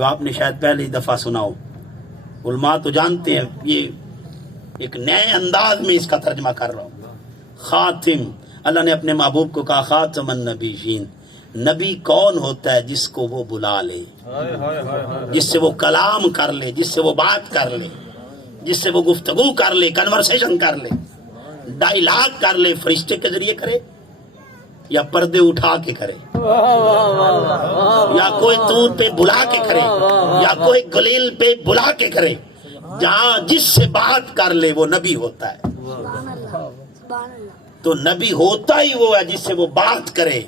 جو آپ نے شاید پہلی دفعہ سنا ہو. علماء تو جانتے ہیں، یہ ایک نئے انداز میں اس کا ترجمہ کر رہا ہوں. خاتم، اللہ نے اپنے محبوب کو کہا خاتم النبیین. نبی کون ہوتا ہے؟ جس کو وہ بلا لے، جس سے وہ کلام کر لے، جس سے وہ بات کر لے، جس سے وہ گفتگو کر لے، کنورسیشن کر لے، ڈائیلاگ کر لے. فرشتے کے ذریعے کرے یا پردے اٹھا کے کرے، یا کوئی طور پہ بلا کے کرے، یا کوئی گلیل پہ بلا کے کرے، جہاں جس سے بات کر لے وہ نبی ہوتا ہے. تو نبی ہوتا ہی وہ ہے جس سے وہ بات کرے.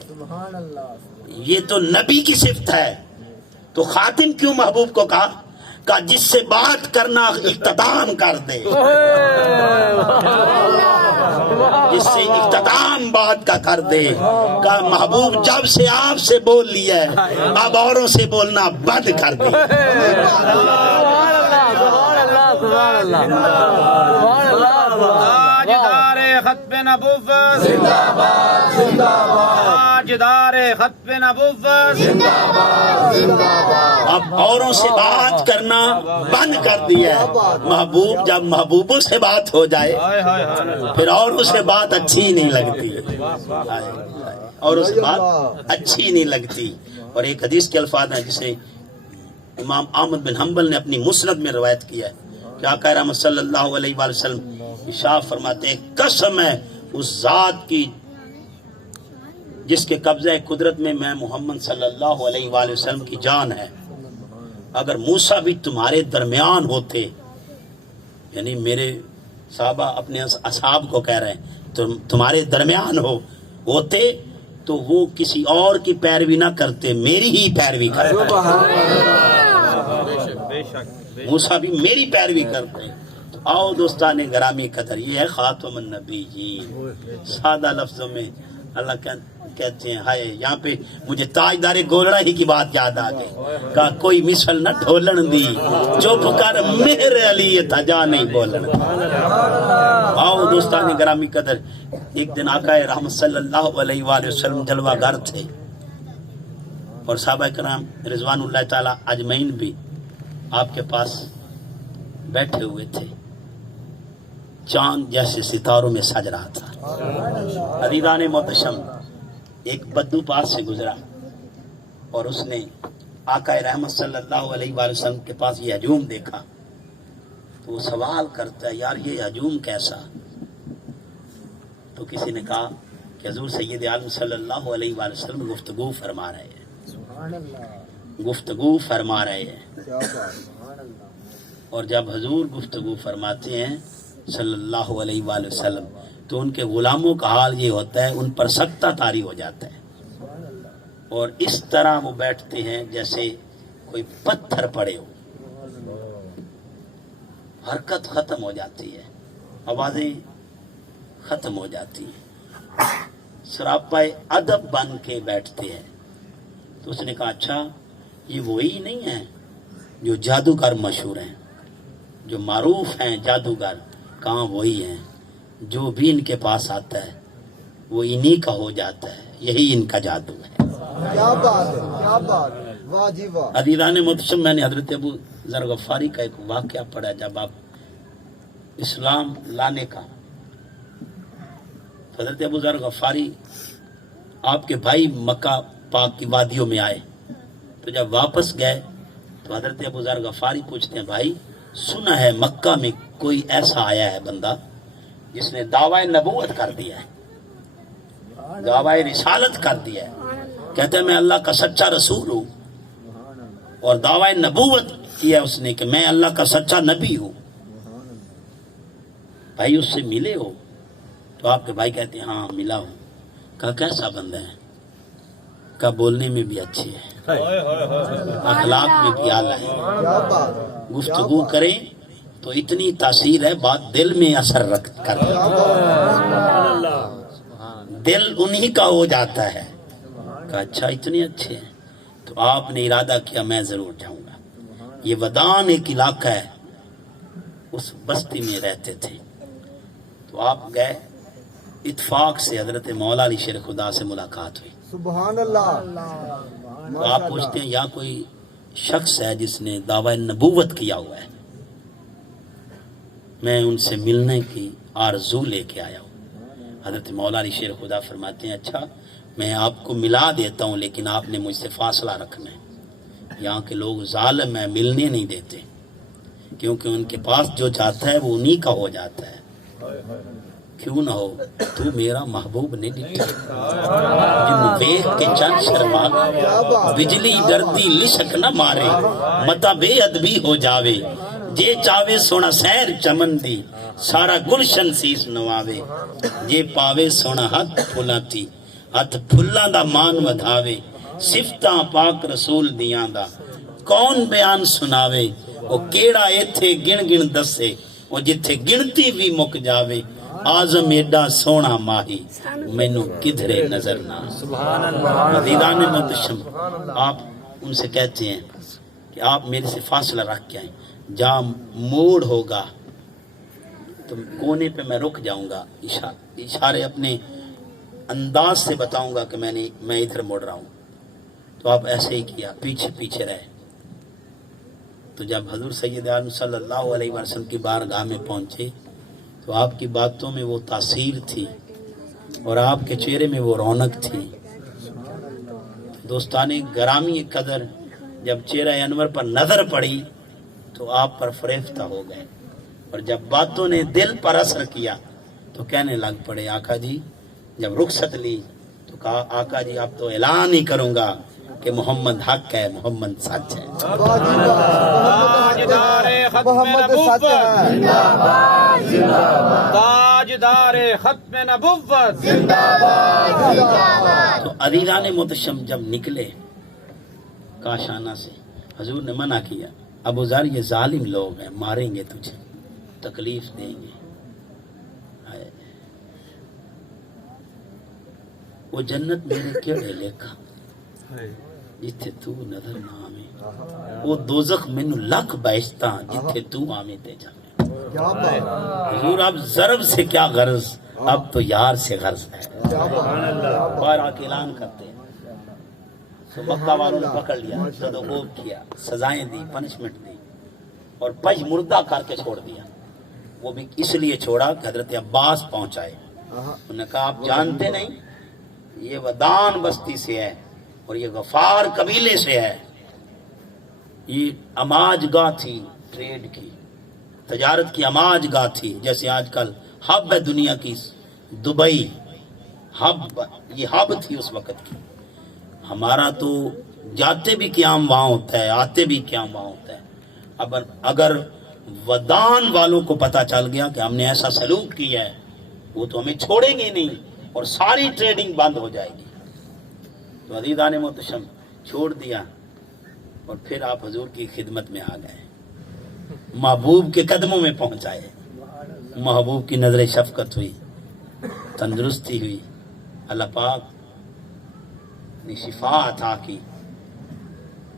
یہ تو نبی کی صفت ہے. تو خاتم کیوں محبوب کو کہا جس سے بات کرنا اختتام کر دے، جس سے اختتام بات کا کر دے. کہ محبوب جب سے آپ سے بول لیا ہے اب اوروں سے بولنا بند کر دے. تاجدار ختم نبوت زندہ باد، زندہ باد. تاجدار ختم نبوت زندہ باد، زندہ باد. اب اوروں سے بات کرنا بند کر دیا ہے. محبوب جب محبوبوں سے بات ہو جائے پھر اوروں سے بات اچھی نہیں لگتی، اوروں سے بات اچھی نہیں لگتی. اور ایک حدیث کے الفاظ ہیں جسے امام احمد بن حنبل نے اپنی مسند میں روایت کیا ہے کہ آقا رحمت صلی اللہ علیہ وآلہ وسلم ارشاد فرماتے ہیں قسم ہے اس ذات کی جس کے قبضہ قدرت میں محمد صلی اللہ علیہ وآلہ وسلم کی جان ہے، اگر موسیٰ بھی تمہارے درمیان ہوتے، یعنی میرے صحابہ اپنے اصحاب کو کہہ رہے ہیں تمہارے درمیان ہوتے تو وہ کسی اور کی پیروی نہ کرتے، میری ہی پیروی کرتے. موسیٰ بھی میری پیروی کرتے. آؤ دوستان گرامی قدر، یہ ہے خاتم النبیین. سادہ لفظوں میں اللہ کہتے ہیں ہائے، یہاں پہ مجھے تاجدار گولڑا ہی کی بات یاد آ گئی. کہا کوئی مثل نہ ڈھولن دی، چپ کر مہر علی تجا نہیں بولن. آؤ دوستان گرامی قدر، ایک دن آقا رحمت صلی اللہ علیہ وآلہ وسلم جلوہ گر تھے اور صحابہ کرام رضوان اللہ تعالی اجمعین بھی آپ کے پاس بیٹھے ہوئے تھے. چاند جیسے ستاروں میں سج رہا تھا. عزیزان محتشم، ایک بدو پاس سے گزرا اور اس نے آقا رحمت صلی اللہ علیہ وآلہ وسلم کے پاس یہ ہجوم دیکھا تو وہ سوال کرتا ہے یار یہ ہجوم کیسا؟ تو کسی نے کہا کہ حضور سید عالم صلی اللہ علیہ وآلہ وسلم گفتگو فرما رہے ہیں، گفتگو فرما رہے ہیں. اور جب حضور گفتگو فرماتے ہیں صلی اللہ علیہ وآلہ وسلم تو ان کے غلاموں کا حال یہ ہوتا ہے، ان پر سکتہ طاری ہو جاتا ہے اور اس طرح وہ بیٹھتے ہیں جیسے کوئی پتھر پڑے ہو. حرکت ختم ہو جاتی ہے، آوازیں ختم ہو جاتی ہیں، سراپائے ادب بن کے بیٹھتے ہیں. تو اس نے کہا اچھا یہ وہی نہیں ہے جو جادوگر مشہور ہیں، جو معروف ہیں جادوگر؟ کہاں وہی ہیں. جو بھی ان کے پاس آتا ہے وہ انہی کا ہو جاتا ہے، یہی ان کا جادو ہے. کیا بات ہے، کیا بات ہے، واہ جی واہ. عزیزان محتشم، میں نے حضرت ابو ذر غفاری کا ایک واقعہ پڑھا. جب آپ اسلام لانے کا، حضرت ابو ذر غفاری آپ کے بھائی مکہ پاک کی وادیوں میں آئے تو جب واپس گئے تو حضرت ابو ذر غفاری پوچھتے ہیں بھائی سنا ہے مکہ میں کوئی ایسا آیا ہے بندہ جس نے دعوی نبوت کر دیا ہے، دعوی رسالت کر دیا ہے. کہتے ہیں میں اللہ کا سچا رسول ہوں اور دعوی نبوت کیا اس نے کہ میں اللہ کا سچا نبی ہوں. بھائی اس سے ملے ہو؟ تو آپ کے بھائی کہتے ہیں ہاں ملا ہوں. کہا کیسا بندہ ہے؟ کہا بولنے میں بھی اچھے ہے، اخلاق میں بھی اعلیٰ ہے، کیا بات ہے، گفتگو کریں تو اتنی تاثیر ہے بات دل میں اثر کر دل انہی کا ہو جاتا ہے. کہا اچھا اتنے اچھے ہیں. تو آپ نے ارادہ کیا میں ضرور جاؤں گا. یہ ودان ایک علاقہ ہے، اس بستی میں رہتے تھے. تو آپ گئے، اتفاق سے حضرت مولا علی شیر خدا سے ملاقات ہوئی. سبحان اللہ. تو آپ پوچھتے ہیں یا کوئی شخص ہے جس نے دعوی نبوت کیا ہوا ہے، میں ان سے ملنے کی آرزو لے کے آیا ہوں۔ حضرت مولا علی شیر خدا فرماتے ہیں اچھا میں آپ کو ملا دیتا ہوں لیکن آپ نے مجھ سے فاصلہ رکھنا ہے، یہاں کے لوگ ظالم ہیں، ملنے نہیں دیتے، کیونکہ ان کے پاس جو جاتا ہے وہ انہی کا ہو جاتا ہے۔ کیوں نہ ہو تو میرا محبوب نے ڈٹھا جن دیکھ کے چند شرما، بجلی گردی لشک نہ مارے، متا بے ادبی ہو جاوے، جے چاوے سونا سیر چمن دی، سارا گلشن سیس نواوے، جے پاوے سونا ہاتھ پھولا تھی، ہاتھ پھلاں دا مان ودھاوے، صفتاں پاک رسول دیاں دا کون بیان سناوے، وہ کیڑا ایتھے گن گن دسے، وہ جتھے گنتی بھی مک جاوے، آزم ایڈا سونا ماہی مینوں کدھرے نظر نہ۔ عزیزان محتشم، آپ ان سے کہتے ہیں کہ آپ میرے سے فاصلہ رکھ کے آئیں، جہاں موڑ ہوگا تو کونے پہ میں رک جاؤں گا، اشارے اپنے انداز سے بتاؤں گا کہ میں ادھر مڑ رہا ہوں، تو آپ ایسے ہی کیا، پیچھے پیچھے رہے۔ تو جب حضور سید عالم صلی اللہ علیہ وسلم کی بارگاہ میں پہنچے تو آپ کی باتوں میں وہ تاثیر تھی اور آپ کے چہرے میں وہ رونق تھی۔ دوستان گرامی قدر جب چہرہ انور پر نظر پڑی تو آپ پر فریفتہ ہو گئے، اور جب باتوں نے دل پر اثر کیا تو کہنے لگ پڑے آقا جی، جب رخصت لی تو کہا آقا جی اب تو اعلان ہی کروں گا کہ محمد حق ہے، محمد سچ ہے۔ تاجدار ختم نبوت، تاجدار ختم نبوت، تو عزیزان محتشم جب نکلے کاشانہ سے، حضور نے منع کیا، ابو ذر یہ ظالم لوگ ہیں، ماریں گے تجھے، تکلیف دیں گے۔ وہ جنت میرے کیڑے لکھا جتھے تو نظر نہ آویں، وہ دوزخ مینوں لکھ بیشتا جتھے تو آویں تے جاویں۔ حضور اب ضرب سے کیا غرض، اب تو یار سے غرض ہے۔ باہر آ کے اعلان کرتے ہیں، تو مکہ والوں نے پکڑ لیا، زدوغوب کیا، سزائیں دی، پنشمنٹ دی، اور پج مردہ کر کے چھوڑ دیا۔ وہ بھی اس لیے چھوڑا کہ حضرت عباس پہنچائے۔ انہوں نے کہا آپ جانتے نہیں یہ ودان بستی سے ہے اور یہ غفار قبیلے سے ہے، یہ اماج گاہ تھی، ٹریڈ کی، تجارت کی اماج گاہ تھی، جیسے آج کل ہب ہے دنیا کی دبئی، ہب، یہ ہب تھی اس وقت کی۔ ہمارا تو جاتے بھی قیام وہاں ہوتا ہے، آتے بھی قیام وہاں ہوتا ہے۔ اب اگر ودان والوں کو پتا چل گیا کہ ہم نے ایسا سلوک کیا ہے، وہ تو ہمیں چھوڑیں گے نہیں اور ساری ٹریڈنگ بند ہو جائے گی۔ تو عزیزان محتشم چھوڑ دیا اور پھر آپ حضور کی خدمت میں آ گئے، محبوب کے قدموں میں پہنچائے، محبوب کی نظر شفقت ہوئی، تندرستی ہوئی، اللہ پاک نے شفا عطا کی۔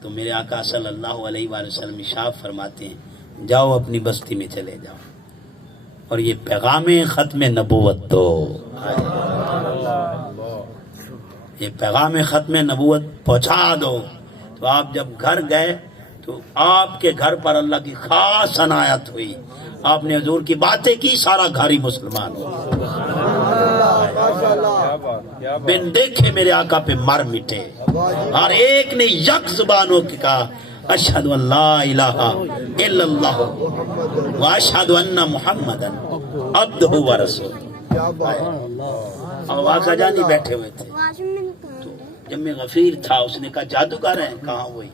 تو میرے آقا صلی اللہ علیہ وآلہ وسلم ارشاد فرماتے ہیں جاؤ اپنی بستی میں چلے جاؤ اور یہ پیغام ختم نبوت دو، یہ پیغام ختم نبوت پہنچا دو۔ تو آپ جب گھر گئے تو آپ کے گھر پر اللہ کی خاص عنایت ہوئی، آپ نے حضور کی باتیں کی، سارا گھر ہی مسلمان ہو، بن دیکھے میرے آقا پہ مر مٹے، ہر ایک نے یک زبان ہو کے کہا اشہد ان لا الہ الا اللہ واشہد ان محمدا عبدہ ورسولہ۔ اب آقا جانی بیٹھے ہوئے تھے، تو جب میں غفیر تھا اس نے کہا جادوگر ہیں؟ کہاں وہی؟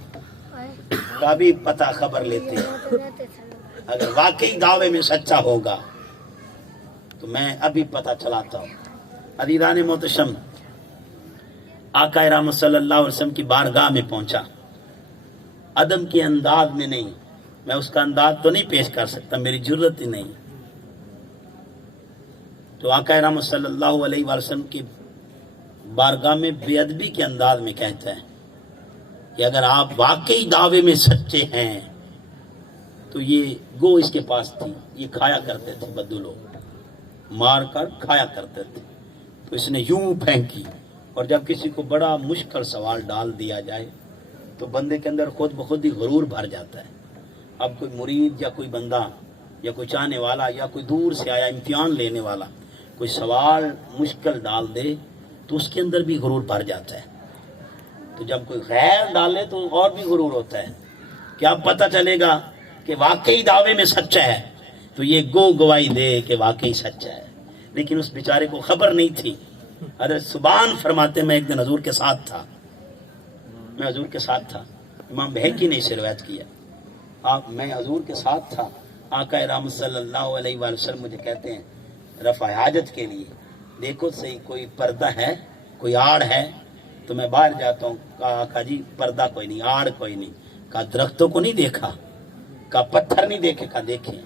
ابھی پتہ خبر لیتے ہیں، اگر واقعی دعوے میں سچا ہوگا تو میں ابھی پتہ چلاتا ہوں۔ عزیزان محتشم، آقا رحمت صلی اللہ علیہ وسلم کی بارگاہ میں پہنچا، عدم کے انداز میں نہیں، میں اس کا انداز تو نہیں پیش کر سکتا، میری جرت ہی نہیں۔ تو آقا رحمت صلی اللہ علیہ وسلم کی بارگاہ میں بے ادبی کے انداز میں کہتا ہے کہ اگر آپ واقعی دعوے میں سچے ہیں تو یہ گو اس کے پاس تھی، یہ کھایا کرتے تھے، بدو لوگ مار کر کھایا کرتے تھے، تو اس نے یوں پھینکی، اور جب کسی کو بڑا مشکل سوال ڈال دیا جائے تو بندے کے اندر خود بخود ہی غرور بھر جاتا ہے. اب کوئی مرید یا کوئی بندہ یا کوئی چاہنے والا یا کوئی دور سے آیا امتحان لینے والا کوئی سوال مشکل ڈال دے تو اس کے اندر بھی غرور بھر جاتا ہے. تو جب کوئی غیر ڈالے تو اور بھی غرور ہوتا ہے کہ اب پتہ چلے گا کہ واقعی دعوے میں سچا ہے تو یہ گواہی دے کہ واقعی سچا ہے. لیکن اس بیچارے کو خبر نہیں تھی. حضرت سبحان فرماتے میں ایک دن حضور کے ساتھ تھا. امام بہقی نے اسے روایت کیا. میں حضور کے ساتھ تھا. آقا رحمت صلی اللہ علیہ وآلہ وسلم مجھے کہتے ہیں رفع حاجت کے لیے دیکھو صحیح کوئی پردہ ہے کوئی آڑ ہے. تو میں باہر جاتا ہوں. کہا آقا جی پردہ کوئی نہیں آڑ کوئی نہیں. کہا درختوں کو نہیں دیکھا. کہا پتھر نہیں دیکھے. کہا دیکھیں.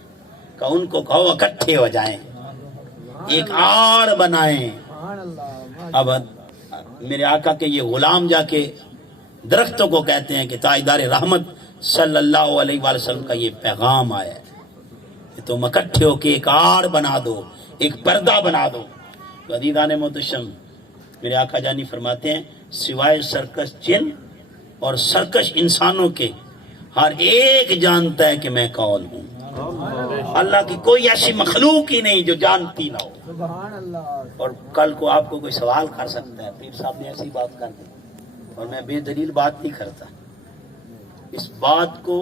کہا ان کو کہو اکٹھے ہو جائیں ایک آڑ بنائیں. اب میرے آقا کے یہ غلام جا کے درختوں کو کہتے ہیں کہ تاجدار رحمت صلی اللہ علیہ وآلہ وسلم کا یہ پیغام آیا ہے کہ تم اکٹھے ہو کے ایک آڑ بنا دو ایک پردہ بنا دو. تو عزیزان محتشم میرے آقا جانی فرماتے ہیں سوائے سرکش جن اور سرکش انسانوں کے ہر ایک جانتا ہے کہ میں کون ہوں. اللہ کی کوئی ایسی مخلوق ہی نہیں جو جانتی نہ ہو. اور کل کو آپ کو کوئی سوال کر سکتا ہے پیر صاحب نے ایسی بات کر دی اور میں بے دلیل بات نہیں کرتا. اس بات کو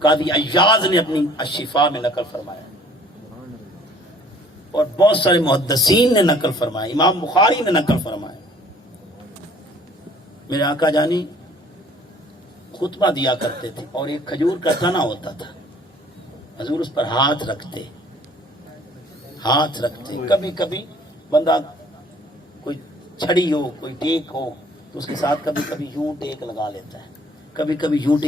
قاضی عیاض نے اپنی الشفا میں نقل فرمایا اور بہت سارے محدثین نے نقل فرمایا. امام بخاری نے نقل فرمایا. میرے آقا جانی خطبہ دیا کرتے تھے اور ایک کھجور کا تنا ہوتا تھا. حضور اس پر ہاتھ رکھتے. کبھی کبھی بندہ کوئی چھڑی ہو کوئی ٹیک ہو تو اس کے ساتھ کبھی کبھی یوں ٹیک لگا لیتا ہے کبھی کبھی یوں ٹیک